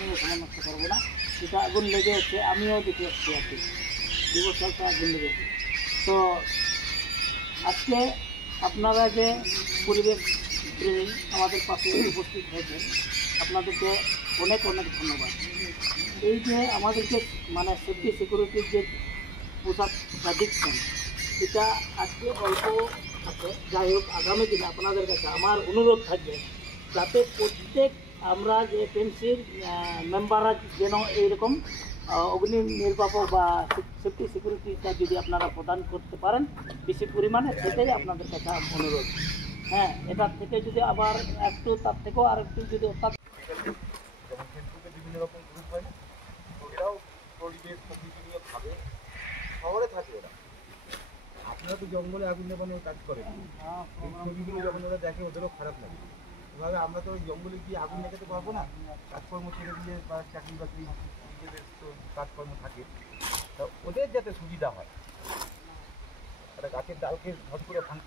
আমিও সময় নষ্ট করবো না। এটা আগুন লেগে আছে, আমিও দেখে আসছি আর কি, 2 বছর তো আগুন লেগেছে। তো আজকে আপনারা যে পরিবেশ প্রেমী আমাদের পাশে উপস্থিত হয়েছেন, আপনাদেরকে অনেক অনেক ধন্যবাদ। এই যে আমাদেরকে মানে সেফটি সিকিউরিটির যে পোশাকটা দিচ্ছেন, এটা আজকে অল্প আছে, যাই হোক আগামী দিনে আপনাদের কাছে আমার অনুরোধ থাকবে যাতে প্রত্যেক আমরা যে এপিএমসির মেম্বাররা যেন এইরকম অগ্নি নির্বাপক বা সেফটি সিকিউরিটিটা যদি আপনারা প্রদান করতে পারেন বেশি পরিমাণে, সেটাই আপনাদের কাছে অনুরোধ। হ্যাঁ, এটার থেকে যদি আবার একটু তার থেকেও আর একটু যদি যেমন ফেসবুকে বিভিন্ন রকম গ্রুপ হয় না, তো এরাও পরিবেশ প্রকৃতি নিয়ে ভাবে, শহরে থাকে ওরা। আপনারা তো জঙ্গলে আগুন নেবানো কাজ করেন, এই ছবিগুলো যখন ওরা দেখে ওদেরও খারাপ লাগে। এভাবে আমরা তো ওই জঙ্গলে গিয়ে আগুন নেভাতে পারবো না, কাজকর্ম ছেড়ে দিয়ে বা চাকরি বাকরি নিজেদের তো কাজকর্ম থাকে, তা ওদের যাতে সুবিধা হয়, তারা গাছের ডালকে ধর করে ভাঙ